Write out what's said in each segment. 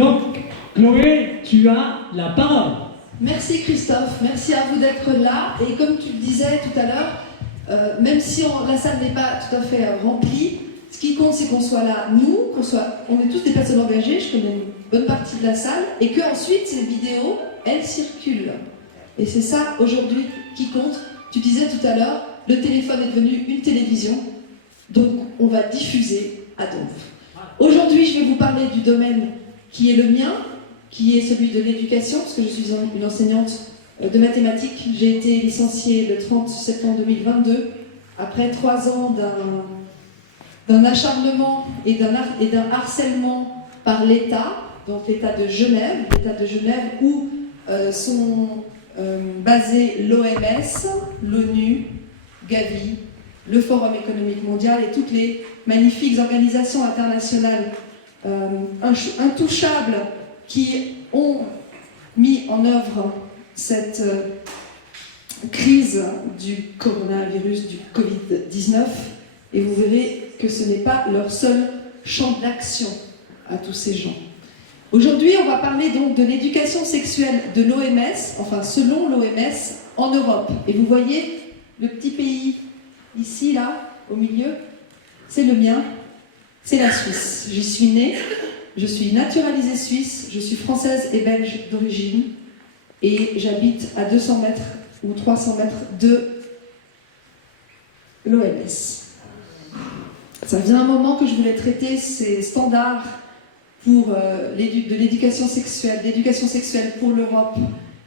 Donc, Chloé, tu as la parole. Merci Christophe, merci à vous d'être là. Et comme tu le disais tout à l'heure, même si la salle n'est pas tout à fait remplie, ce qui compte c'est qu'on soit là, nous, on est tous des personnes engagées, je connais une bonne partie de la salle, et qu'ensuite ces vidéos, elles circulent. Et c'est ça aujourd'hui qui compte. Tu disais tout à l'heure, le téléphone est devenu une télévision, donc on va diffuser à Donf. Aujourd'hui, je vais vous parler du domaine qui est le mien, qui est celui de l'éducation, parce que je suis une enseignante de mathématiques. J'ai été licenciée le 30 septembre 2022, après 3 ans d'un acharnement et d'un harcèlement par l'État, donc l'État de Genève, où sont basés l'OMS, l'ONU, Gavi, le Forum économique mondial et toutes les magnifiques organisations internationales intouchables qui ont mis en œuvre cette crise du coronavirus, du Covid-19, et vous verrez que ce n'est pas leur seul champ d'action à tous ces gens. Aujourd'hui, on va parler donc de l'éducation sexuelle de l'OMS, enfin selon l'OMS, en Europe. Et vous voyez le petit pays ici, là, au milieu, c'est le mien, c'est la Suisse. J'y suis née, je suis naturalisée suisse, je suis française et belge d'origine, et j'habite à 200 mètres ou 300 mètres de l'OMS. Ça faisait un moment que je voulais traiter ces standards de l'éducation sexuelle pour l'Europe,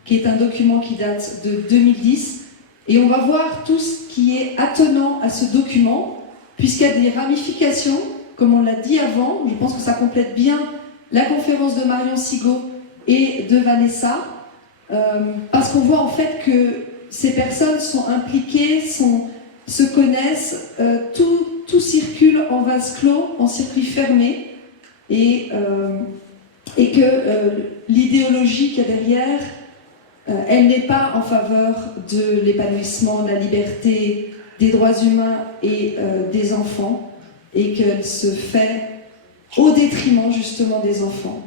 qui est un document qui date de 2010. Et on va voir tout ce qui est attenant à ce document, puisqu'il y a des ramifications, comme on l'a dit avant. Je pense que ça complète bien la conférence de Marion Sigaud et de Vanessa, parce qu'on voit en fait que ces personnes sont impliquées, se connaissent, tout circule en vase clos, en circuit fermé, et que l'idéologie qu'il y a derrière, elle n'est pas en faveur de l'épanouissement, de la liberté, des droits humains et des enfants, et qu'elle se fait au détriment justement des enfants.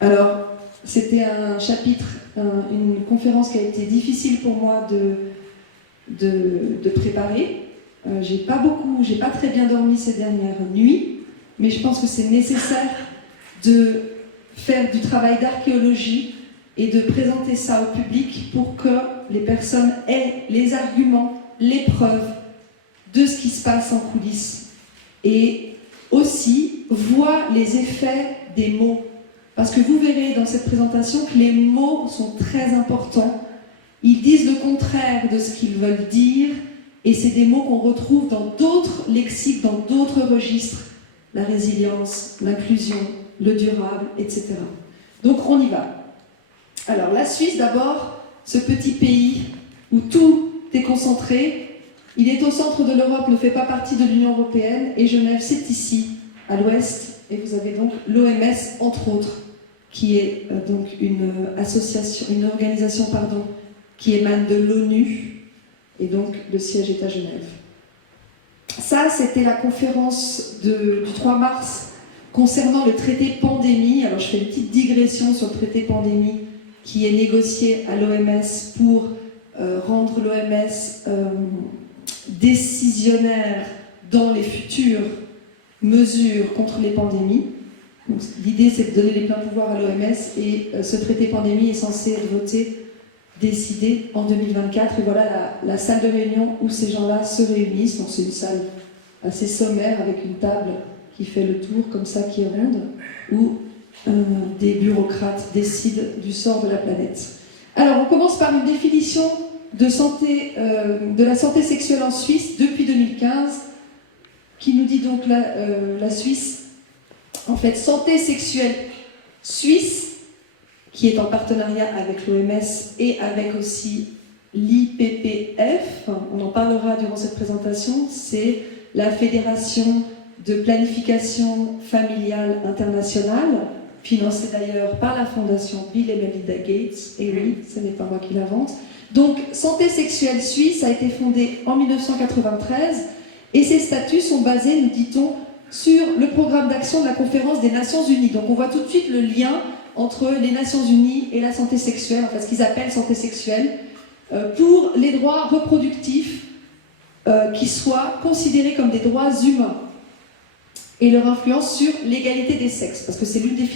Alors, c'était un chapitre, une conférence qui a été difficile pour moi de préparer. J'ai pas très bien dormi ces dernières nuits, mais je pense que c'est nécessaire de faire du travail d'archéologie et de présenter ça au public pour que les personnes aient les arguments, les preuves de ce qui se passe en coulisses et aussi voient les effets des mots. Parce que vous verrez dans cette présentation que les mots sont très importants. Ils disent le contraire de ce qu'ils veulent dire et c'est des mots qu'on retrouve dans d'autres lexiques, dans d'autres registres. La résilience, l'inclusion, le durable, etc. Donc on y va. Alors la Suisse d'abord, ce petit pays où tout est concentré, il est au centre de l'Europe, ne fait pas partie de l'Union européenne et Genève c'est ici, à l'ouest, et vous avez donc l'OMS entre autres, qui est donc une organisation qui émane de l'ONU et donc le siège est à Genève. Ça c'était la conférence du 3 mars concernant le traité pandémie. Alors je fais une petite digression sur le traité pandémie qui est négocié à l'OMS pour rendre l'OMS décisionnaire dans les futures mesures contre les pandémies. L'idée c'est de donner les pleins pouvoirs à l'OMS et ce traité pandémie est censé être voté, décidé en 2024. Et voilà la salle de réunion où ces gens-là se réunissent. Donc c'est une salle assez sommaire avec une table qui fait le tour comme ça, qui est ronde, où des bureaucrates décident du sort de la planète. Alors, on commence par une définition de la santé sexuelle en Suisse depuis 2015, qui nous dit donc la Suisse, en fait, santé sexuelle suisse, qui est en partenariat avec l'OMS et avec aussi l'IPPF, on en parlera durant cette présentation, c'est la Fédération de planification familiale internationale, financée d'ailleurs par la fondation Bill et Melinda Gates, et oui, ce n'est pas moi qui l'invente. Donc, Santé sexuelle suisse a été fondée en 1993, et ses statuts sont basés, nous dit-on, sur le programme d'action de la conférence des Nations Unies. Donc on voit tout de suite le lien entre les Nations Unies et la santé sexuelle, enfin ce qu'ils appellent santé sexuelle, pour les droits reproductifs qui soient considérés comme des droits humains et leur influence sur l'égalité des sexes, parce que c'est l'une des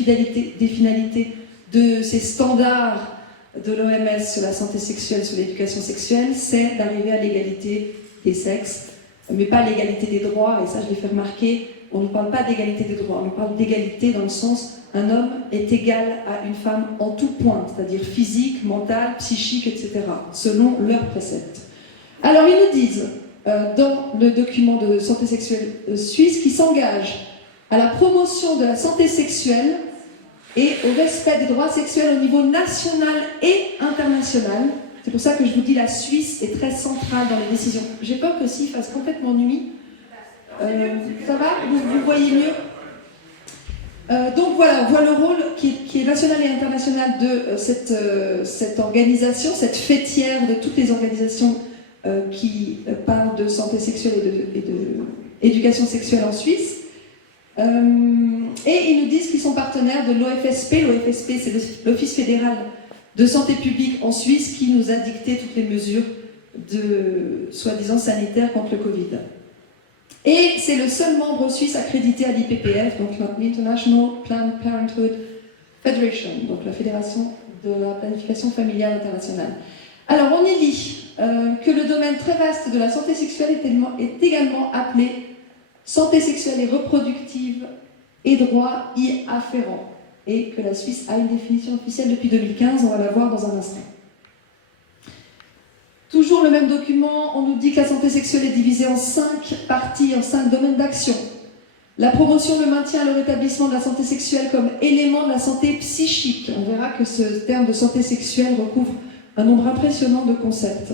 finalités de ces standards de l'OMS sur la santé sexuelle, sur l'éducation sexuelle, c'est d'arriver à l'égalité des sexes, mais pas l'égalité des droits, et ça je l'ai fait remarquer, on ne parle pas d'égalité des droits, on parle d'égalité dans le sens un homme est égal à une femme en tout point, c'est-à-dire physique, mental, psychique, etc., selon leurs préceptes. Alors ils nous disent, dans le document de santé sexuelle suisse, qu'ils s'engagent à la promotion de la santé sexuelle et au respect des droits sexuels au niveau national et international. C'est pour ça que je vous dis la Suisse est très centrale dans les décisions. J'ai peur que s'il fasse complètement nuit. Ça va? Vous voyez mieux? Donc voilà, on voit le rôle qui est national et international de cette organisation, cette fêtière de toutes les organisations qui parlent de santé sexuelle et d'éducation sexuelle en Suisse. Et ils nous disent qu'ils sont partenaires de l'OFSP. L'OFSP, c'est l'Office fédéral de santé publique en Suisse qui nous a dicté toutes les mesures de soi-disant sanitaires contre le Covid. Et c'est le seul membre suisse accrédité à l'IPPF, donc l'International Planned Parenthood Federation, donc la Fédération de la planification familiale internationale. Alors on y lit que le domaine très vaste de la santé sexuelle est également appelé santé sexuelle et reproductive et droits y afférents, et que la Suisse a une définition officielle depuis 2015, on va la voir dans un instant. Toujours le même document, on nous dit que la santé sexuelle est divisée en 5 parties, en 5 domaines d'action. La promotion, le maintien et le rétablissement de la santé sexuelle comme élément de la santé psychique. On verra que ce terme de santé sexuelle recouvre un nombre impressionnant de concepts,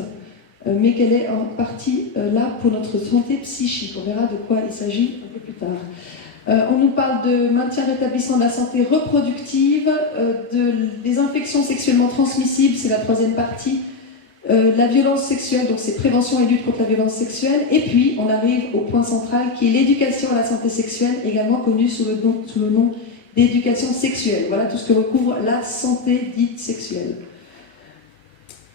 mais qu'elle est en partie là pour notre santé psychique. On verra de quoi il s'agit un peu plus tard. On nous parle de maintien et rétablissement de la santé reproductive, des infections sexuellement transmissibles, c'est la 3e partie. La violence sexuelle, donc c'est prévention et lutte contre la violence sexuelle. Et puis, on arrive au point central qui est l'éducation à la santé sexuelle, également connue sous le nom d'éducation sexuelle. Voilà tout ce que recouvre la santé dite sexuelle.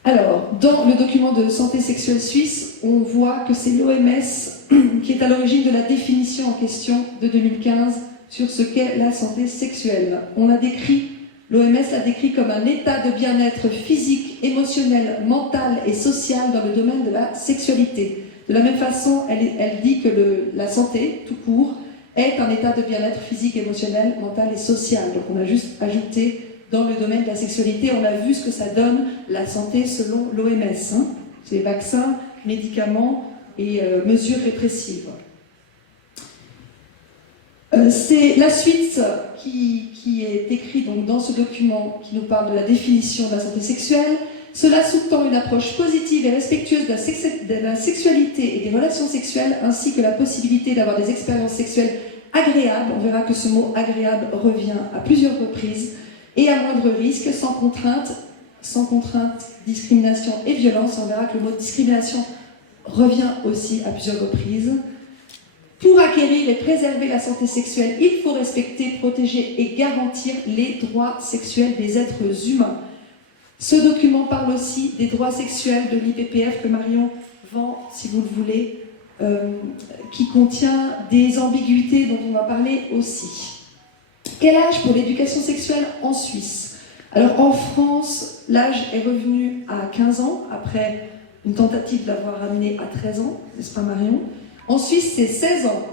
Alors, dans le document de santé sexuelle suisse, on voit que c'est l'OMS qui est à l'origine de la définition en question de 2015 sur ce qu'est la santé sexuelle. L'OMS l'a décrit comme un état de bien-être physique, émotionnel, mental et social dans le domaine de la sexualité. De la même façon, elle dit que la santé, tout court, est un état de bien-être physique, émotionnel, mental et social. Donc on a juste ajouté dans le domaine de la sexualité, on a vu ce que ça donne, la santé selon l'OMS. Hein. C'est vaccins, médicaments et mesures répressives. C'est la suite qui est écrite donc, dans ce document qui nous parle de la définition de la santé sexuelle. Cela sous-tend une approche positive et respectueuse de la sexualité et des relations sexuelles, ainsi que la possibilité d'avoir des expériences sexuelles agréables. On verra que ce mot agréable revient à plusieurs reprises, et à moindre risque, sans contrainte, discrimination et violence. On verra que le mot discrimination revient aussi à plusieurs reprises. Pour acquérir et préserver la santé sexuelle, il faut respecter, protéger et garantir les droits sexuels des êtres humains. Ce document parle aussi des droits sexuels de l'IPPF que Marion vend, si vous le voulez, qui contient des ambiguïtés dont on va parler aussi. Quel âge pour l'éducation sexuelle en Suisse? Alors en France, l'âge est revenu à 15 ans, après une tentative de l'avoir ramené à 13 ans, n'est-ce pas Marion? En Suisse, c'est 16 ans.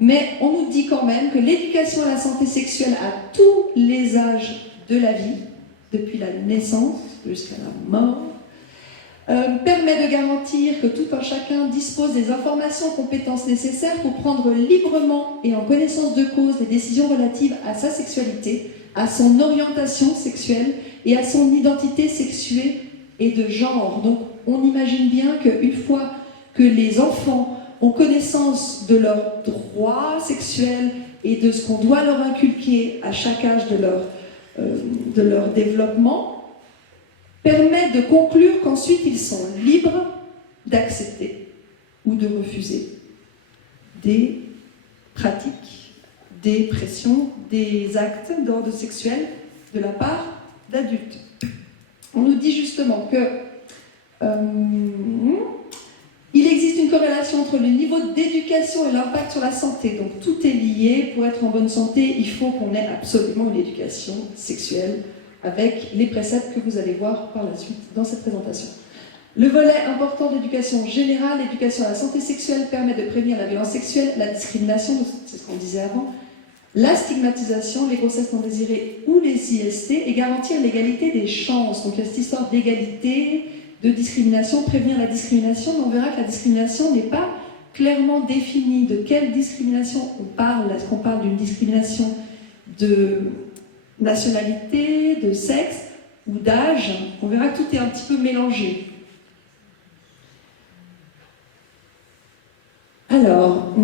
Mais on nous dit quand même que l'éducation à la santé sexuelle à tous les âges de la vie, depuis la naissance jusqu'à la mort, permet de garantir que tout un chacun dispose des informations et compétences nécessaires pour prendre librement et en connaissance de cause des décisions relatives à sa sexualité, à son orientation sexuelle et à son identité sexuée et de genre. Donc on imagine bien qu'une fois que les enfants ont connaissance de leurs droits sexuels et de ce qu'on doit leur inculquer à chaque âge de leur développement, permettent de conclure qu'ensuite ils sont libres d'accepter ou de refuser des pratiques, des pressions, des actes d'ordre sexuel de la part d'adultes. On nous dit justement que il existe une corrélation entre le niveau d'éducation et l'impact sur la santé. Donc tout est lié. Pour être en bonne santé, il faut qu'on ait absolument une éducation sexuelle avec les préceptes que vous allez voir par la suite dans cette présentation. Le volet important de l'éducation générale, l'éducation à la santé sexuelle, permet de prévenir la violence sexuelle, la discrimination, c'est ce qu'on disait avant, la stigmatisation, les grossesses non désirées ou les IST, et garantir l'égalité des chances. Donc il y a cette histoire d'égalité, de discrimination, prévenir la discrimination, mais on verra que la discrimination n'est pas clairement définie. De quelle discrimination on parle? Est-ce qu'on parle d'une discrimination de nationalité, de sexe ou d'âge? On verra que tout est un petit peu mélangé. Alors,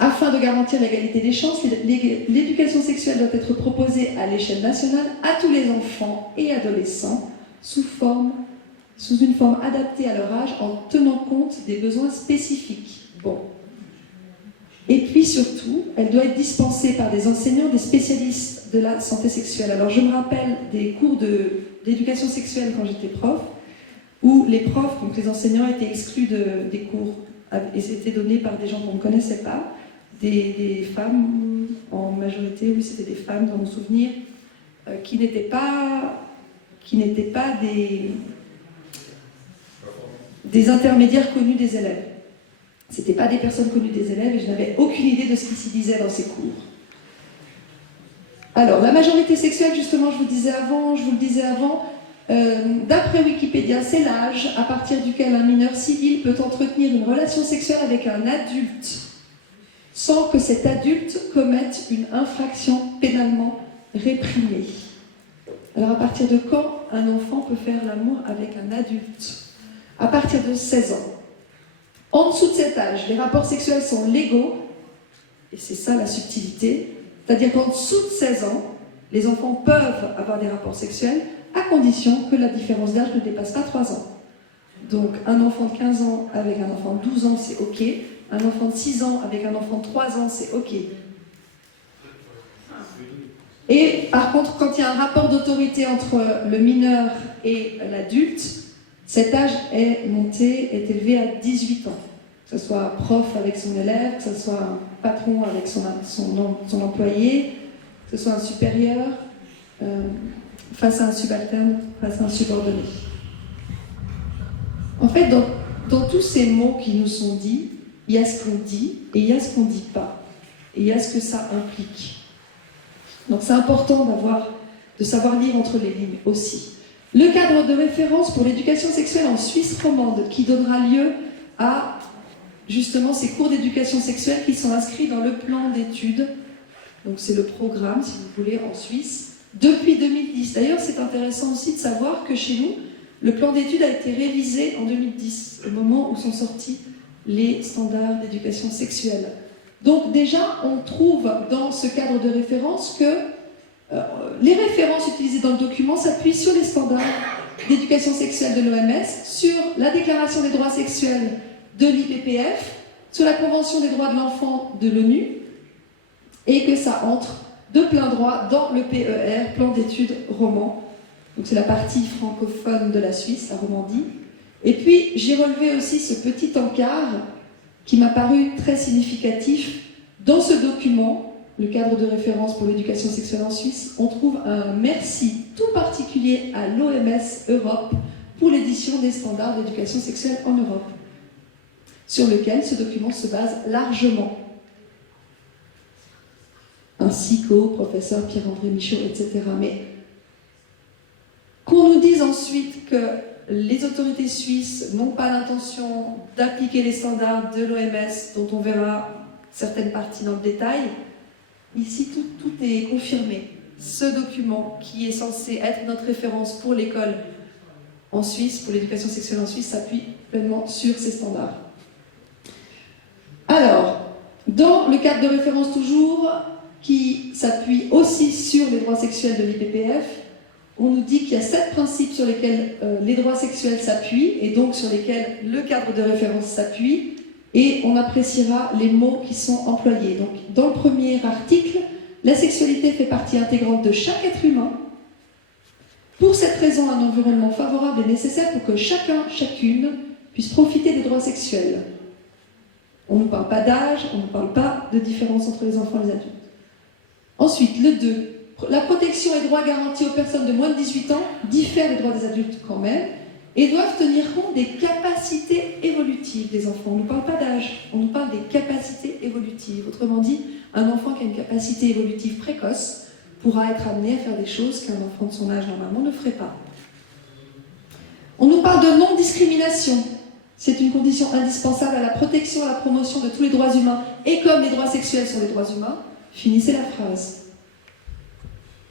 afin de garantir l'égalité des chances, l'éducation sexuelle doit être proposée à l'échelle nationale à tous les enfants et adolescents sous une forme adaptée à leur âge en tenant compte des besoins spécifiques. Bon. Et puis surtout, elle doit être dispensée par des enseignants, des spécialistes de la santé sexuelle. Alors je me rappelle des cours d'éducation sexuelle quand j'étais prof, où les profs, donc les enseignants, étaient exclus des cours et c'était donné par des gens qu'on ne connaissait pas, des femmes en majorité, oui c'était des femmes dans mon souvenir, qui n'étaient pas des intermédiaires connus des élèves. Ce n'étaient pas des personnes connues des élèves et je n'avais aucune idée de ce qui s'y disait dans ces cours. Alors, la majorité sexuelle, justement, je vous le disais avant, d'après Wikipédia, c'est l'âge à partir duquel un mineur civil peut entretenir une relation sexuelle avec un adulte sans que cet adulte commette une infraction pénalement réprimée. Alors, à partir de quand un enfant peut faire l'amour avec un adulte? À partir de 16 ans. En dessous de cet âge, les rapports sexuels sont légaux, et c'est ça la subtilité, c'est-à-dire qu'en dessous de 16 ans, les enfants peuvent avoir des rapports sexuels à condition que la différence d'âge ne dépasse pas 3 ans. Donc un enfant de 15 ans avec un enfant de 12 ans, c'est OK. Un enfant de 6 ans avec un enfant de 3 ans, c'est OK. Et par contre, quand il y a un rapport d'autorité entre le mineur et l'adulte, cet âge est élevé à 18 ans. Que ce soit un prof avec son élève, que ce soit un patron avec son employé, que ce soit un supérieur, face à un subalterne, face à un subordonné. En fait, dans tous ces mots qui nous sont dits, il y a ce qu'on dit et il y a ce qu'on ne dit pas. Et il y a ce que ça implique. Donc c'est important de savoir lire entre les lignes aussi. Le cadre de référence pour l'éducation sexuelle en Suisse romande, qui donnera lieu à justement ces cours d'éducation sexuelle qui sont inscrits dans le plan d'études. Donc c'est le programme, si vous voulez, en Suisse, depuis 2010. D'ailleurs, c'est intéressant aussi de savoir que chez nous, le plan d'études a été révisé en 2010, au moment où sont sortis les standards d'éducation sexuelle. Donc déjà, on trouve dans ce cadre de référence que les références utilisées dans le document s'appuient sur les standards d'éducation sexuelle de l'OMS, sur la Déclaration des droits sexuels de l'IPPF, sur la Convention des droits de l'enfant de l'ONU, et que ça entre de plein droit dans le PER, plan d'études roman. Donc c'est la partie francophone de la Suisse, la Romandie. Et puis j'ai relevé aussi ce petit encart qui m'a paru très significatif. Dans ce document, le cadre de référence pour l'éducation sexuelle en Suisse, on trouve un merci tout particulier à l'OMS Europe pour l'édition des standards d'éducation sexuelle en Europe, sur lequel ce document se base largement, ainsi qu'au professeur Pierre-André Michaud, etc. Mais qu'on nous dise ensuite que les autorités suisses n'ont pas l'intention d'appliquer les standards de l'OMS, dont on verra certaines parties dans le détail, ici tout est confirmé. Ce document, qui est censé être notre référence pour l'école en Suisse, pour l'éducation sexuelle en Suisse, s'appuie pleinement sur ces standards. Alors, dans le cadre de référence toujours, qui s'appuie aussi sur les droits sexuels de l'IPPF, on nous dit qu'il y a 7 principes sur lesquels les droits sexuels s'appuient, et donc sur lesquels le cadre de référence s'appuie. et on appréciera les mots qui sont employés. Donc, dans le premier article, la sexualité fait partie intégrante de chaque être humain. Pour cette raison, un environnement favorable est nécessaire pour que chacun, chacune puisse profiter des droits sexuels. On ne parle pas d'âge, on ne parle pas de différence entre les enfants et les adultes. Ensuite, le 2. La protection et droits garantis aux personnes de moins de 18 ans diffèrent des droits des adultes quand même et doivent tenir compte des capacités évolutives des enfants. On ne parle pas d'âge, on nous parle des capacités évolutives. Autrement dit, un enfant qui a une capacité évolutive précoce pourra être amené à faire des choses qu'un enfant de son âge normalement ne ferait pas. On nous parle de non-discrimination. C'est une condition indispensable à la protection et à la promotion de tous les droits humains. Et comme les droits sexuels sont des droits humains, finissez la phrase.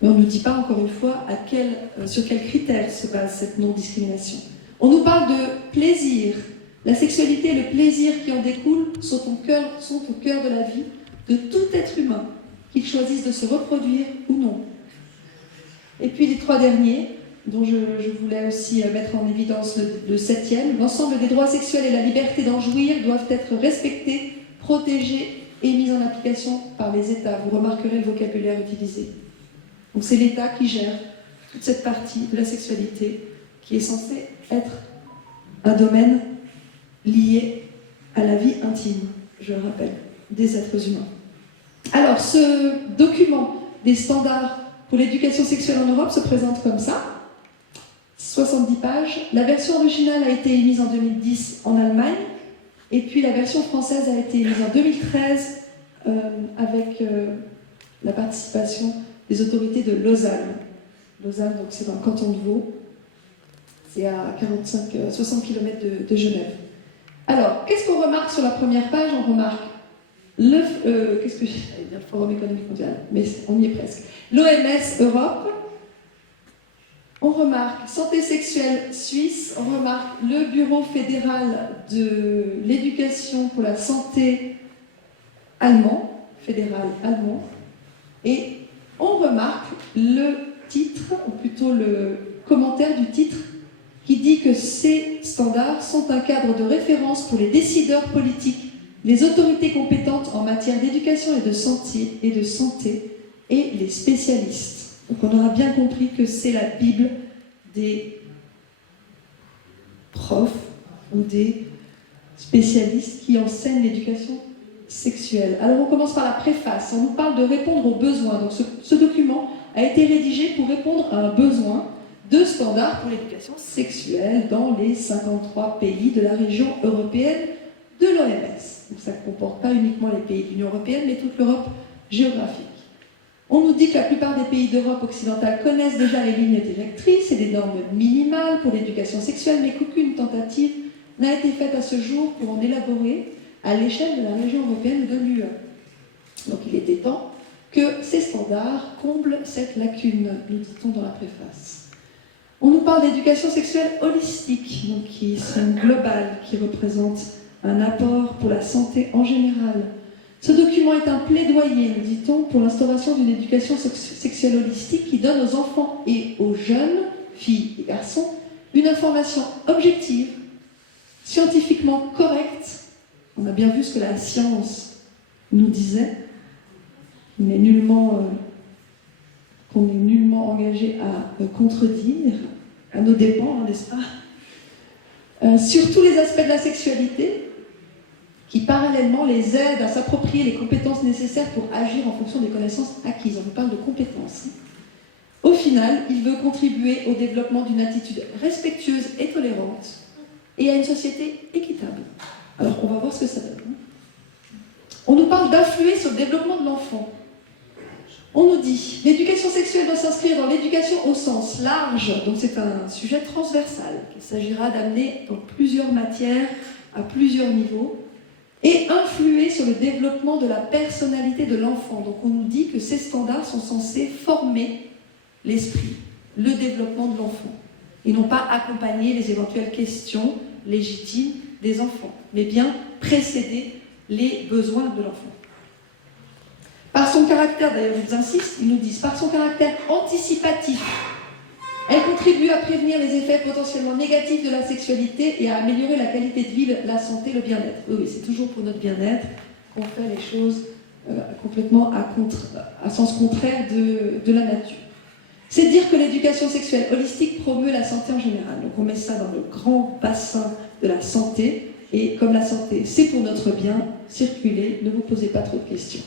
Mais on ne nous dit pas, encore une fois, sur quels critères se base cette non-discrimination. On nous parle de plaisir. La sexualité et le plaisir qui en découlent sont au cœur de la vie de tout être humain, qu'il choisisse de se reproduire ou non. Et puis les 3 derniers, dont je voulais aussi mettre en évidence le 7e, l'ensemble des droits sexuels et la liberté d'en jouir doivent être respectés, protégés et mis en application par les États. Vous remarquerez le vocabulaire utilisé. Donc c'est l'État qui gère toute cette partie de la sexualité qui est censée être un domaine lié à la vie intime, je le rappelle, des êtres humains. Alors, ce document des standards pour l'éducation sexuelle en Europe se présente comme ça. 70 pages. La version originale a été émise en 2010 en Allemagne, et puis la version française a été émise en 2013 avec la participation des autorités de Lausanne. Lausanne, donc c'est dans le canton de Vaud. C'est à 60 km de Genève. Alors, qu'est-ce qu'on remarque sur la première page? On remarque qu'est-ce que j'allais dire, le Forum économique mondial, mais on y est presque. L'OMS Europe. On remarque santé sexuelle suisse. On remarque le Bureau fédéral de l'éducation pour la santé fédéral allemand. Et on remarque le titre, ou plutôt le commentaire du titre, qui dit que ces standards sont un cadre de référence pour les décideurs politiques, les autorités compétentes en matière d'éducation et de santé et les spécialistes. Donc on aura bien compris que c'est la Bible des profs ou des spécialistes qui enseignent l'éducation sexuelle. Alors on commence par la préface. On nous parle de répondre aux besoins. Donc ce document a été rédigé pour répondre à un besoin de standards pour l'éducation sexuelle dans les 53 pays de la région européenne de l'OMS. Donc ça ne comporte pas uniquement les pays de l'Union européenne, mais toute l'Europe géographique. On nous dit que la plupart des pays d'Europe occidentale connaissent déjà les lignes directrices et des normes minimales pour l'éducation sexuelle, mais qu'aucune tentative n'a été faite à ce jour pour en élaborer à l'échelle de la région européenne ou de l'UE. Donc il était temps que ces standards comblent cette lacune, nous dit-on dans la préface. On nous parle d'éducation sexuelle holistique, donc qui sont globales, qui représente un apport pour la santé en général. Ce document est un plaidoyer, nous dit-on, pour l'instauration d'une éducation sexuelle holistique qui donne aux enfants et aux jeunes, filles et garçons, une information objective, scientifiquement correcte. On a bien vu ce que la science nous disait, mais qu'on n'est nullement engagé à contredire, à nos dépens, n'est-ce pas, sur tous les aspects de la sexualité, qui parallèlement les aident à s'approprier les compétences nécessaires pour agir en fonction des connaissances acquises. On nous parle de compétences. Au final, il veut contribuer au développement d'une attitude respectueuse et tolérante et à une société équitable. Alors, on va voir ce que ça donne. On nous parle d'influer sur le développement de l'enfant. On nous dit « L'éducation sexuelle doit s'inscrire dans l'éducation au sens large », donc c'est un sujet transversal qu'il s'agira d'amener dans plusieurs matières, à plusieurs niveaux, et influer sur le développement de la personnalité de l'enfant. Donc on nous dit que ces standards sont censés former l'esprit, le développement de l'enfant, et non pas accompagner les éventuelles questions légitimes des enfants, mais bien précéder les besoins de l'enfant. Par son caractère, d'ailleurs je vous insiste, ils nous disent, par son caractère anticipatif, Elle contribue à prévenir les effets potentiellement négatifs de la sexualité et à améliorer la qualité de vie, la santé, le bien-être. Oui, c'est toujours pour notre bien-être qu'on fait les choses complètement à sens contraire de la nature. C'est dire que l'éducation sexuelle holistique promeut la santé en général. Donc on met ça dans le grand bassin de la santé. Et comme la santé, c'est pour notre bien, circulez, ne vous posez pas trop de questions.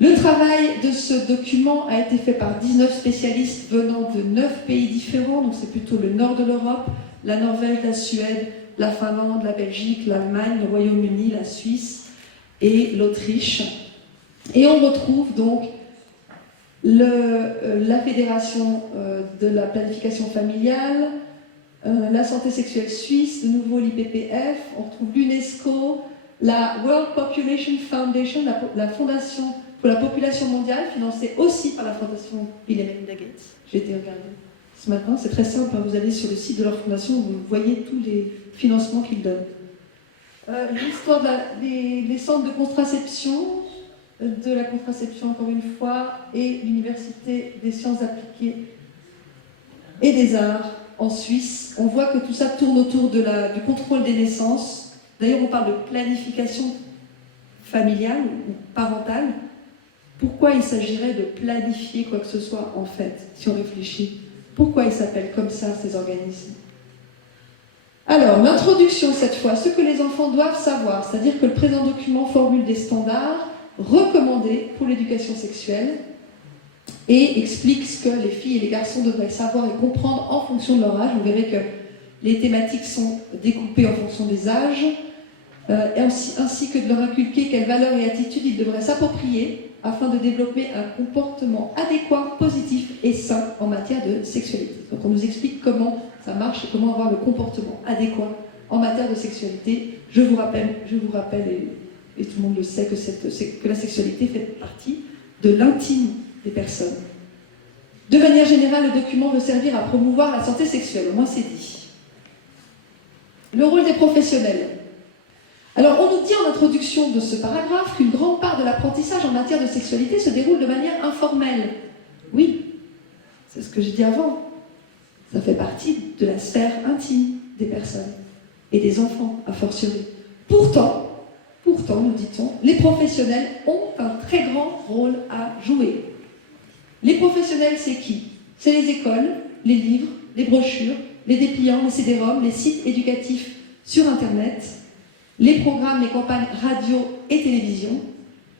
Le travail de ce document a été fait par 19 spécialistes venant de 9 pays différents, donc c'est plutôt le nord de l'Europe, la Norvège, la Suède, la Finlande, la Belgique, l'Allemagne, le Royaume-Uni, la Suisse et l'Autriche. Et on retrouve donc la Fédération de la planification familiale, la santé sexuelle suisse, de nouveau l'IPPF, on retrouve l'UNESCO, la World Population Foundation, la fondation pour la population mondiale, financée aussi par la fondation Bill et Melinda Gates. J'ai été regarder ce matin, c'est très simple, hein, vous allez sur le site de leur fondation, vous voyez tous les financements qu'ils donnent. L'histoire des centres de contraception, de la contraception encore une fois, et l'Université des sciences appliquées et des arts en Suisse. On voit que tout ça tourne autour du contrôle des naissances. D'ailleurs, on parle de planification familiale ou parentale. Pourquoi il s'agirait de planifier quoi que ce soit, en fait, si on réfléchit? Pourquoi ils s'appellent comme ça, ces organismes? Alors, l'introduction, cette fois, ce que les enfants doivent savoir, c'est-à-dire que le présent document formule des standards recommandés pour l'éducation sexuelle et explique ce que les filles et les garçons devraient savoir et comprendre en fonction de leur âge. Vous verrez que les thématiques sont découpées en fonction des âges, ainsi que de leur inculquer quelles valeurs et attitudes ils devraient s'approprier afin de développer un comportement adéquat, positif et sain en matière de sexualité. Donc on nous explique comment ça marche et comment avoir le comportement adéquat en matière de sexualité. Je vous rappelle, et tout le monde le sait, que la sexualité fait partie de l'intime des personnes. De manière générale, le document veut servir à promouvoir la santé sexuelle, au moins c'est dit. Le rôle des professionnels. Alors, on nous dit en introduction de ce paragraphe qu'une grande part de l'apprentissage en matière de sexualité se déroule de manière informelle. Oui, c'est ce que j'ai dit avant. Ça fait partie de la sphère intime des personnes et des enfants, a fortiori. Pourtant, nous dit-on, les professionnels ont un très grand rôle à jouer. Les professionnels, c'est qui? C'est les écoles, les livres, les brochures, les dépliants, les CD-ROM, les sites éducatifs sur Internet, les programmes, les campagnes radio et télévision,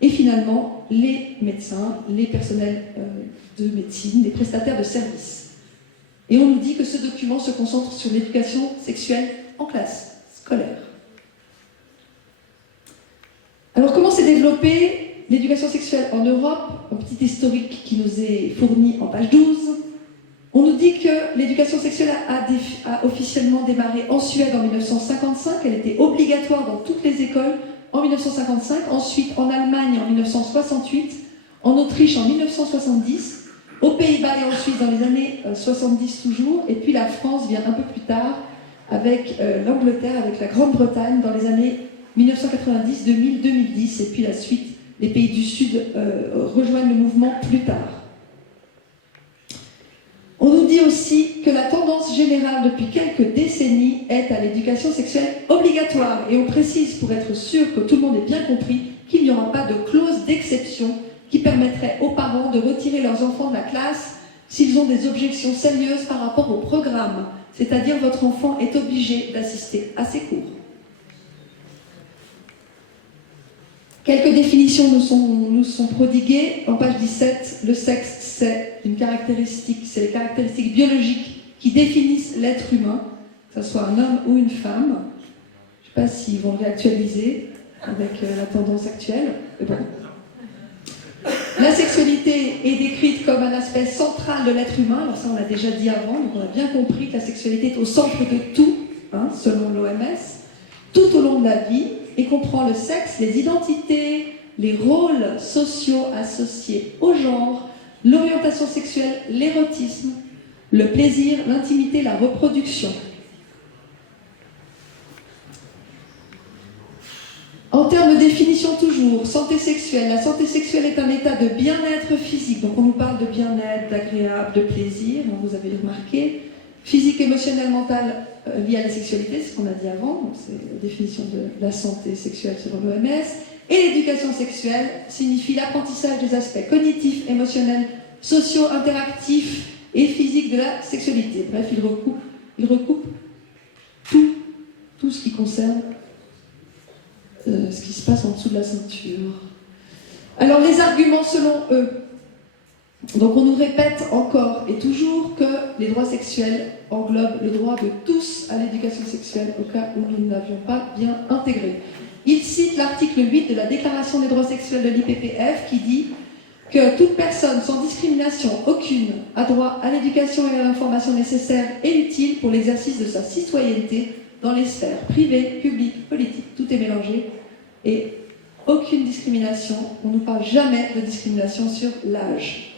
et finalement les médecins, les personnels de médecine, les prestataires de services. Et on nous dit que ce document se concentre sur l'éducation sexuelle en classe scolaire. Alors comment s'est développée l'éducation sexuelle en Europe? Un petit historique qui nous est fourni en page 12. On nous dit que l'éducation sexuelle a officiellement démarré en Suède en 1955. Elle était obligatoire dans toutes les écoles en 1955. Ensuite en Allemagne en 1968. En Autriche en 1970. Aux Pays-Bas et en Suisse dans les années 70 toujours. Et puis la France vient un peu plus tard avec l'Angleterre, avec la Grande-Bretagne dans les années 1990, 2000, 2010. Et puis la suite, les pays du Sud rejoignent le mouvement plus tard. On nous dit aussi que la tendance générale depuis quelques décennies est à l'éducation sexuelle obligatoire. Et on précise, pour être sûr que tout le monde ait bien compris, qu'il n'y aura pas de clause d'exception qui permettrait aux parents de retirer leurs enfants de la classe s'ils ont des objections sérieuses par rapport au programme. C'est-à-dire votre enfant est obligé d'assister à ces cours. Quelques définitions nous sont prodiguées. En page 17, le sexe, c'est les caractéristiques biologiques qui définissent l'être humain, que ce soit un homme ou une femme. Je ne sais pas s'ils vont le réactualiser avec la tendance actuelle. Mais bon. La sexualité est décrite comme un aspect central de l'être humain. Alors ça, on l'a déjà dit avant, donc on a bien compris que la sexualité est au centre de tout, selon l'OMS, tout au long de la vie, et comprend le sexe, les identités, les rôles sociaux associés au genre, l'orientation sexuelle, l'érotisme, le plaisir, l'intimité, la reproduction. En termes de définition toujours, santé sexuelle. La santé sexuelle est un état de bien-être physique. Donc on nous parle de bien-être, d'agréable, de plaisir, vous avez remarqué. Physique, émotionnel, mental lié à la sexualité, c'est ce qu'on a dit avant. Donc c'est la définition de la santé sexuelle selon l'OMS. Et l'éducation sexuelle signifie l'apprentissage des aspects cognitifs, émotionnels, sociaux, interactifs et physiques de la sexualité. Bref, il recoupe tout ce qui concerne ce qui se passe en dessous de la ceinture. Alors les arguments selon eux. Donc on nous répète encore et toujours que les droits sexuels englobent le droit de tous à l'éducation sexuelle au cas où nous ne l'avions pas bien intégré. Ils citent l'article 8 de la Déclaration des droits sexuels de l'IPPF qui dit que toute personne sans discrimination aucune a droit à l'éducation et à l'information nécessaires et utiles pour l'exercice de sa citoyenneté dans les sphères privées, publiques, politiques. Tout est mélangé et aucune discrimination. On ne parle jamais de discrimination sur l'âge.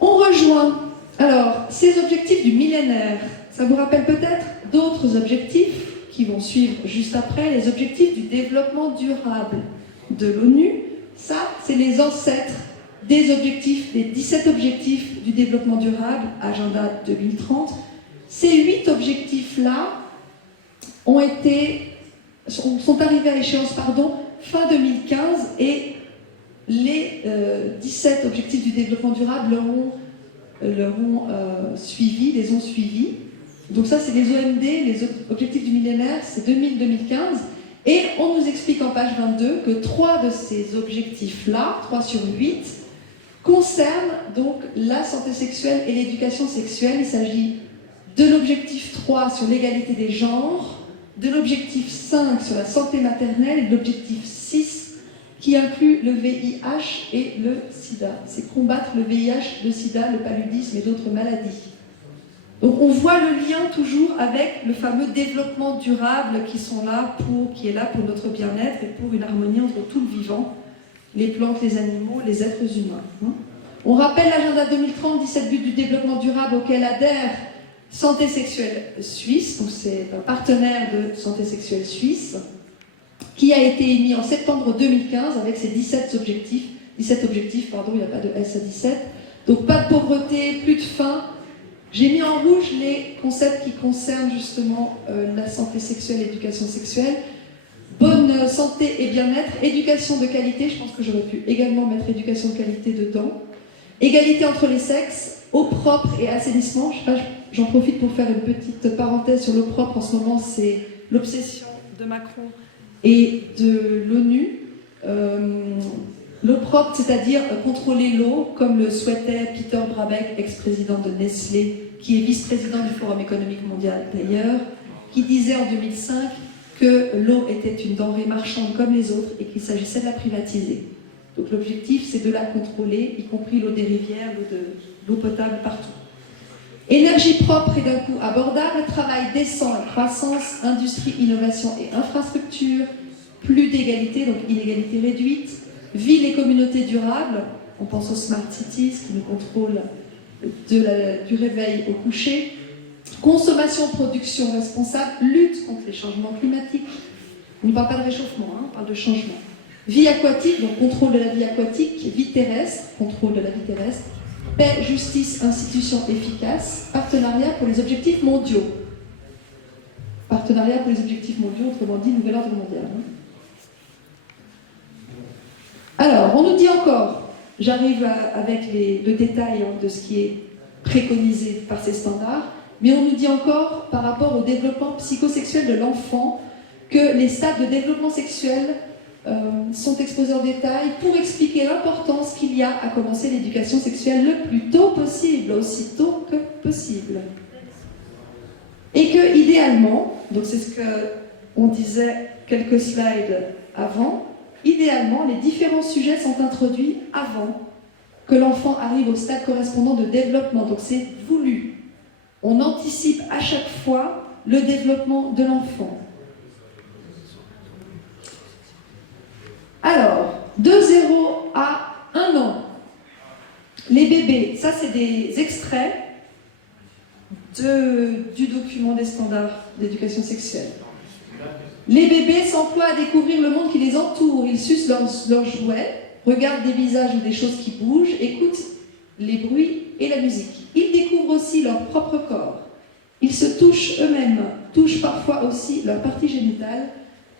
On rejoint alors ces objectifs du millénaire. Ça vous rappelle peut-être d'autres objectifs qui vont suivre juste après, les objectifs du développement durable de l'ONU. Ça, c'est les ancêtres des objectifs, des 17 objectifs du développement durable, Agenda 2030. Ces 8 objectifs-là sont arrivés à échéance fin 2015 et les 17 objectifs du développement durable les ont suivis. Donc ça, c'est les OMD, les objectifs du millénaire, c'est 2000-2015. Et on nous explique en page 22 que 3 de ces objectifs-là, 3 sur 8, concernent donc la santé sexuelle et l'éducation sexuelle. Il s'agit de l'objectif 3 sur l'égalité des genres, de l'objectif 5 sur la santé maternelle et de l'objectif 6 qui inclut le VIH et le sida. C'est combattre le VIH, le sida, le paludisme et d'autres maladies. Donc on voit le lien toujours avec le fameux développement durable qui est là pour notre bien-être et pour une harmonie entre tout le vivant, les plantes, les animaux, les êtres humains. On rappelle l'agenda 2030, 17 buts du développement durable auquel adhère Santé Sexuelle Suisse, donc c'est un partenaire de Santé Sexuelle Suisse, qui a été émis en septembre 2015 avec ses 17 objectifs, il n'y a pas de S à 17, donc pas de pauvreté, plus de faim. J'ai mis en rouge les concepts qui concernent justement la santé sexuelle, l'éducation sexuelle, bonne santé et bien-être, éducation de qualité, je pense que j'aurais pu également mettre éducation de qualité dedans, égalité entre les sexes, eau propre et assainissement. Je sais pas, j'en profite pour faire une petite parenthèse sur l'eau propre. En ce moment, c'est l'obsession de Macron et de l'ONU. L'eau propre, c'est-à-dire contrôler l'eau, comme le souhaitait Peter Brabeck, ex-président de Nestlé, qui est vice-président du Forum économique mondial d'ailleurs, qui disait en 2005 que l'eau était une denrée marchande comme les autres et qu'il s'agissait de la privatiser. Donc l'objectif, c'est de la contrôler, y compris l'eau des rivières, l'eau potable partout. Énergie propre et d'un coût abordable, travail décent et croissance, industrie, innovation et infrastructure, plus d'égalité, donc inégalité réduite, ville et communauté durable, on pense aux smart cities qui nous contrôlent du réveil au coucher, consommation, production responsable, lutte contre les changements climatiques. On ne parle pas de réchauffement, on parle de changement. Vie aquatique, donc contrôle de la vie aquatique, vie terrestre, contrôle de la vie terrestre, paix, justice, institutions efficaces, partenariat pour les objectifs mondiaux. Partenariat pour les objectifs mondiaux, autrement dit, nouvel ordre mondial. Alors, on nous dit encore, j'arrive avec le détail de ce qui est préconisé par ces standards, mais on nous dit encore, par rapport au développement psychosexuel de l'enfant, que les stades de développement sexuel sont exposés en détail pour expliquer l'importance qu'il y a à commencer l'éducation sexuelle le plus tôt possible, aussi tôt que possible. Et que, idéalement, donc c'est ce qu'on disait quelques slides avant, idéalement, les différents sujets sont introduits avant que l'enfant arrive au stade correspondant de développement. Donc c'est voulu. On anticipe à chaque fois le développement de l'enfant. Alors, de 0 à 1 an, les bébés, ça c'est des extraits du document des standards d'éducation sexuelle. Les bébés s'emploient à découvrir le monde qui les entoure. Ils sucent leurs jouets, regardent des visages ou des choses qui bougent, écoutent les bruits et la musique. Ils découvrent aussi leur propre corps. Ils se touchent eux-mêmes, touchent parfois aussi leur partie génitale,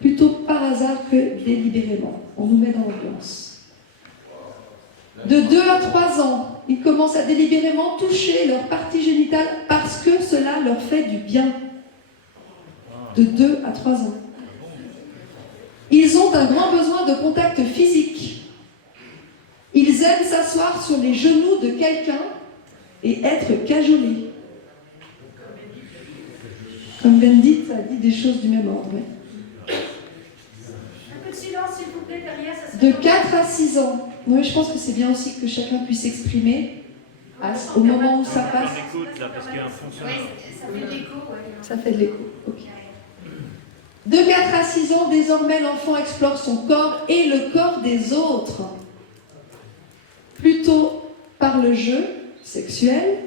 plutôt par hasard que délibérément. On nous met dans l'ambiance. De 2 à 3 ans, ils commencent à délibérément toucher leur partie génitale parce que cela leur fait du bien. De 2 à 3 ans. Ils ont un grand besoin de contact physique. Ils aiment s'asseoir sur les genoux de quelqu'un et être cajolés. Comme Bendit a dit des choses du même ordre. Oui. Un peu de silence, s'il vous plaît, derrière. Ça De 4 à 6 ans. Oui, je pense que c'est bien aussi que chacun puisse s'exprimer au moment où ça passe. On écoute là parce qu'il y a un fonctionnement. Oui, ça fait de l'écho. Ouais. Ça fait de l'écho. Ok. De 4 à 6 ans, désormais, l'enfant explore son corps et le corps des autres. Plutôt par le jeu sexuel,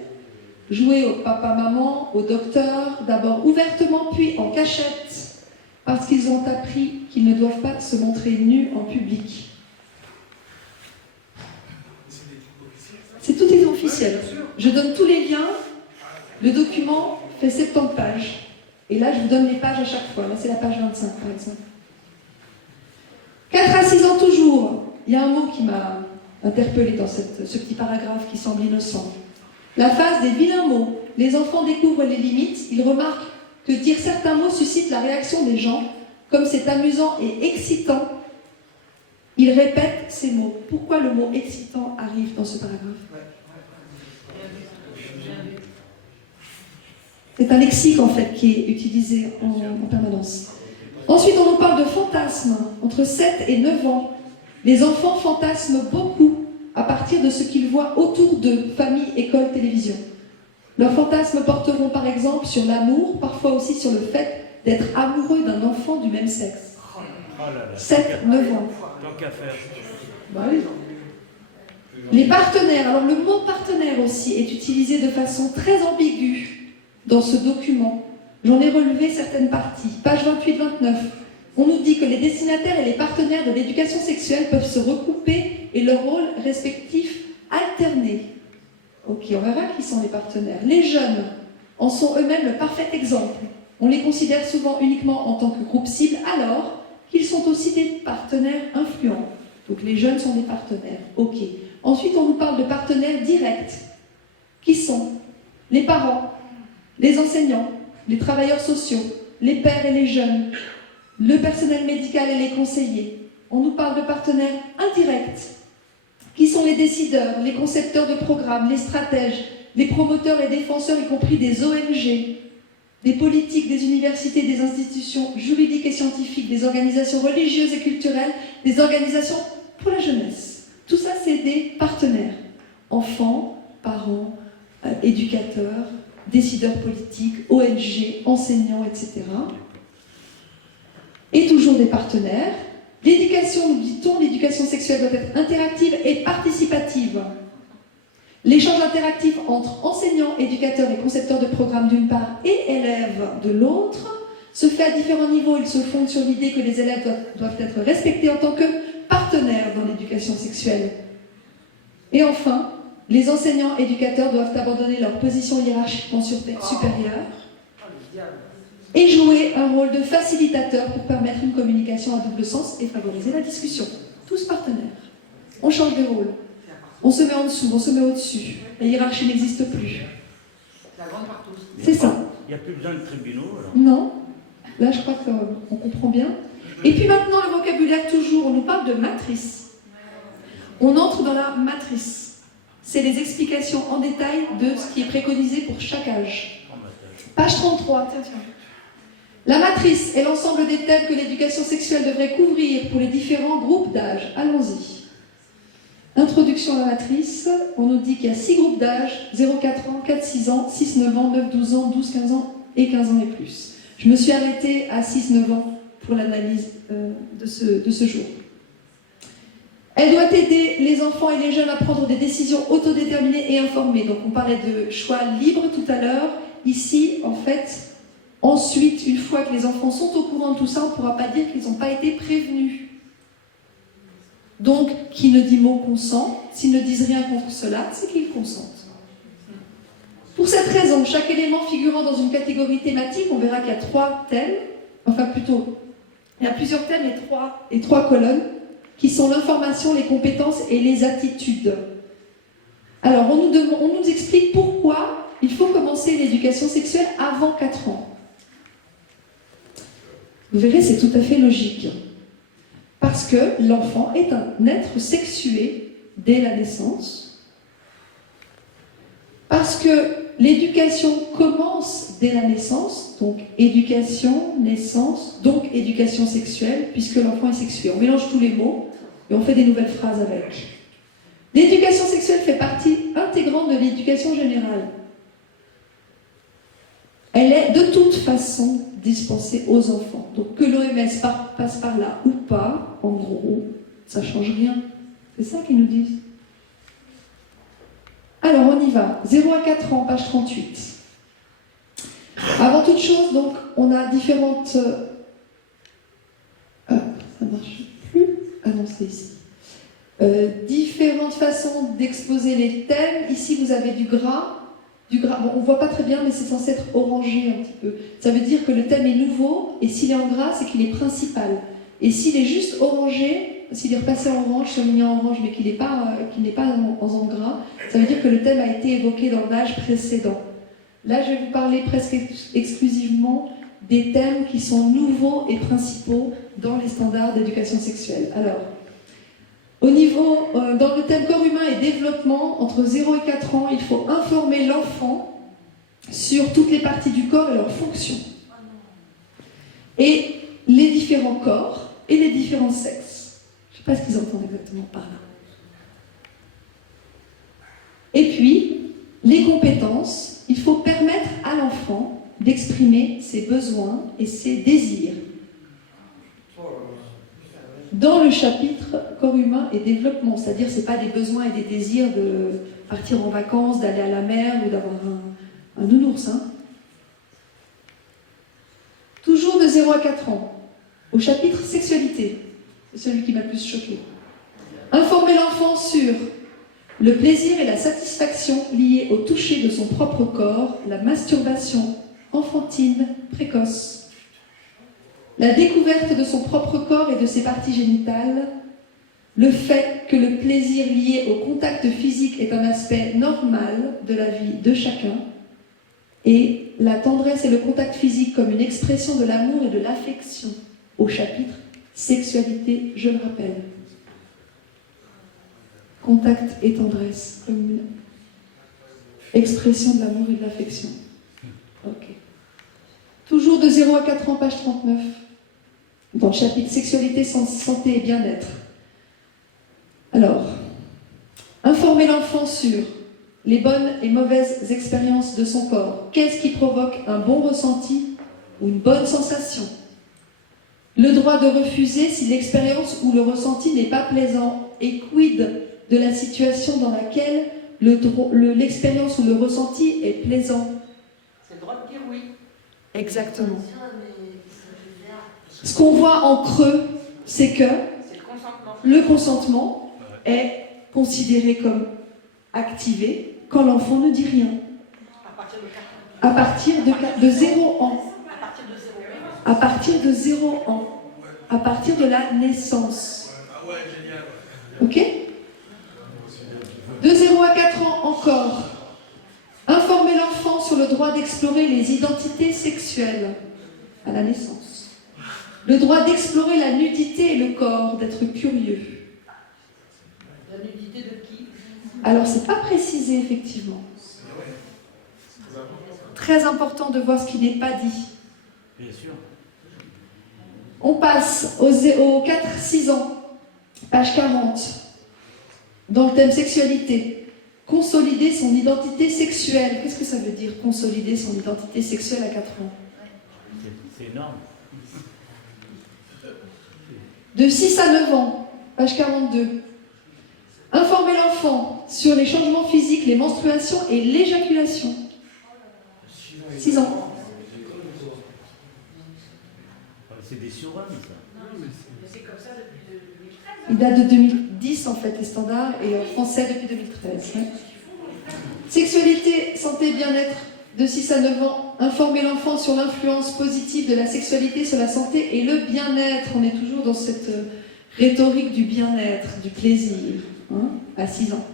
jouer au papa-maman, au docteur, d'abord ouvertement, puis en cachette, parce qu'ils ont appris qu'ils ne doivent pas se montrer nus en public. C'est tout est officiel. Je donne tous les liens. Le document fait 70 pages. Et là, je vous donne les pages à chaque fois. Là, c'est la page 25, par exemple. 4 à 6 ans toujours. Il y a un mot qui m'a interpellée dans ce petit paragraphe qui semble innocent. La phase des vilains mots. Les enfants découvrent les limites. Ils remarquent que dire certains mots suscite la réaction des gens. Comme c'est amusant et excitant, ils répètent ces mots. Pourquoi le mot excitant arrive dans ce paragraphe? C'est un lexique en fait qui est utilisé en permanence. Ensuite, on nous parle de fantasmes. Entre 7 et 9 ans, les enfants fantasment beaucoup à partir de ce qu'ils voient autour d'eux, famille, école, télévision. Leurs fantasmes porteront par exemple sur l'amour, parfois aussi sur le fait d'être amoureux d'un enfant du même sexe. 7-9 ans. Tant qu'à faire. Bah oui. Les partenaires. Alors le mot partenaire aussi est utilisé de façon très ambiguë dans ce document. J'en ai relevé certaines parties. Page 28-29. On nous dit que les destinataires et les partenaires de l'éducation sexuelle peuvent se recouper et leurs rôles respectifs alterner. Ok, on verra qui sont les partenaires. Les jeunes en sont eux-mêmes le parfait exemple. On les considère souvent uniquement en tant que groupe cible, alors qu'ils sont aussi des partenaires influents. Donc les jeunes sont des partenaires. Ok. Ensuite, on nous parle de partenaires directs, qui sont les parents, les enseignants, les travailleurs sociaux, les pères et les jeunes, le personnel médical et les conseillers. On nous parle de partenaires indirects, qui sont les décideurs, les concepteurs de programmes, les stratèges, les promoteurs et défenseurs, y compris des ONG, des politiques, des universités, des institutions juridiques et scientifiques, des organisations religieuses et culturelles, des organisations pour la jeunesse. Tout ça, c'est des partenaires. Enfants, parents, éducateurs, décideurs politiques, ONG, enseignants, etc. Et toujours des partenaires. L'éducation, nous dit-on, l'éducation sexuelle doit être interactive et participative. L'échange interactif entre enseignants, éducateurs et concepteurs de programmes d'une part et élèves de l'autre se fait à différents niveaux. Il se fonde sur l'idée que les élèves doivent être respectés en tant que partenaires dans l'éducation sexuelle. Et enfin, les enseignants éducateurs doivent abandonner leur position hiérarchiquement supérieure et jouer un rôle de facilitateur pour permettre une communication à double sens et favoriser la discussion. Tous partenaires. On change de rôle. On se met en dessous, on se met au-dessus. La hiérarchie n'existe plus. C'est ça. Il n'y a plus besoin de tribunaux alors. Non. Là, je crois qu'on comprend bien. Et puis maintenant, le vocabulaire toujours, on nous parle de matrice. On entre dans la matrice. C'est les explications en détail de ce qui est préconisé pour chaque âge. Page 33. Tiens. La matrice est l'ensemble des thèmes que l'éducation sexuelle devrait couvrir pour les différents groupes d'âge. Allons-y. Introduction à la matrice. On nous dit qu'il y a 6 groupes d'âge, 0-4 ans, 4-6 ans, 6-9 ans, 9-12 ans, 12-15 ans et 15 ans et plus. Je me suis arrêtée à 6-9 ans pour l'analyse de ce jour. Elle doit aider les enfants et les jeunes à prendre des décisions autodéterminées et informées. Donc on parlait de choix libre tout à l'heure. Ici, en fait, Ensuite, une fois que les enfants sont au courant de tout ça, on ne pourra pas dire qu'ils n'ont pas été prévenus. Donc, qui ne dit mot consent, s'ils ne disent rien contre cela, c'est qu'ils consentent. Pour cette raison, chaque élément figurant dans une catégorie thématique, on verra qu'il y a 3 thèmes, enfin plutôt, il y a plusieurs thèmes et 3 colonnes, qui sont l'information, les compétences et les attitudes. Alors, on nous explique pourquoi il faut commencer l'éducation sexuelle avant 4 ans. Vous verrez, c'est tout à fait logique. Parce que l'enfant est un être sexué dès la naissance. Parce que l'éducation commence dès la naissance, donc éducation, naissance, donc éducation sexuelle, puisque l'enfant est sexué. On mélange tous les mots et on fait des nouvelles phrases avec. L'éducation sexuelle fait partie intégrante de l'éducation générale. Elle est de toute façon dispensée aux enfants. Donc que l'OMS passe par là ou pas, en gros, ça ne change rien. C'est ça qu'ils nous disent. Alors on y va. 0 à 4 ans, page 38. Avant toute chose, donc, on a différentes... ça ne marche plus. Ah non, c'est ici. Différentes façons d'exposer les thèmes. Ici, vous avez du gras. Bon, on ne voit pas très bien, mais c'est censé être orangé un petit peu. Ça veut dire que le thème est nouveau, et s'il est en gras, c'est qu'il est principal. Et s'il est juste orangé, s'il est repassé en orange, souligné en orange, mais qu'il n'est pas en gras, ça veut dire que le thème a été évoqué dans l'âge précédent. Là, je vais vous parler presque exclusivement des thèmes qui sont nouveaux et principaux dans les standards d'éducation sexuelle. Alors, dans le thème corps humain et développement, entre 0 et 4 ans, il faut informer l'enfant sur toutes les parties du corps et leurs fonctions. Et les différents corps et les différents sexes. Je ne sais pas ce qu'ils entendent exactement par là. Et puis, les compétences, il faut permettre à l'enfant d'exprimer ses besoins et ses désirs. Dans le chapitre corps humain et développement, c'est-à-dire ce n'est pas des besoins et des désirs de partir en vacances, d'aller à la mer ou d'avoir un nounours. Hein. Toujours de 0 à 4 ans, au chapitre sexualité, c'est celui qui m'a le plus choqué. Informer l'enfant sur le plaisir et la satisfaction liés au toucher de son propre corps, la masturbation enfantine précoce. La découverte de son propre corps et de ses parties génitales, le fait que le plaisir lié au contact physique est un aspect normal de la vie de chacun, et la tendresse et le contact physique comme une expression de l'amour et de l'affection, au chapitre sexualité, je le rappelle. Contact et tendresse comme une expression de l'amour et de l'affection. Ok. Toujours de 0 à 4 ans, page 39. Dans le chapitre sexualité, santé et bien-être. Alors, informer l'enfant sur les bonnes et mauvaises expériences de son corps. Qu'est-ce qui provoque un bon ressenti ou une bonne sensation? Le droit de refuser si l'expérience ou le ressenti n'est pas plaisant. Et quid de la situation dans laquelle l'expérience ou le ressenti est plaisant? C'est le droit de dire oui. Exactement. Ce qu'on voit en creux, c'est que le consentement est considéré comme activé quand l'enfant ne dit rien. À partir de 0 ans. À partir de 0 ans. À partir de la naissance. Ok? De 0 à 4 ans encore. Informer l'enfant sur le droit d'explorer les identités sexuelles à la naissance. Le droit d'explorer la nudité et le corps, d'être curieux. La nudité de qui? Alors, c'est pas précisé, effectivement. Très important de voir ce qui n'est pas dit. Bien sûr. On passe aux 4-6 ans, page 40, dans le thème sexualité. Consolider son identité sexuelle. Qu'est-ce que ça veut dire, consolider son identité sexuelle à 4 ans? C'est énorme. De 6 à 9 ans, page 42. Informer l'enfant sur les changements physiques, les menstruations et l'éjaculation. 6 ans. c'est des surhommes, ça. Mais c'est comme ça depuis 2013. Il date de 2010 en fait, les standards, et en français depuis 2013. Ouais. Sexualité, santé, bien-être de 6 à 9 ans. Informer l'enfant sur l'influence positive de la sexualité sur la santé et le bien-être. On est toujours dans cette rhétorique du bien-être, du plaisir, hein, à 6 ans.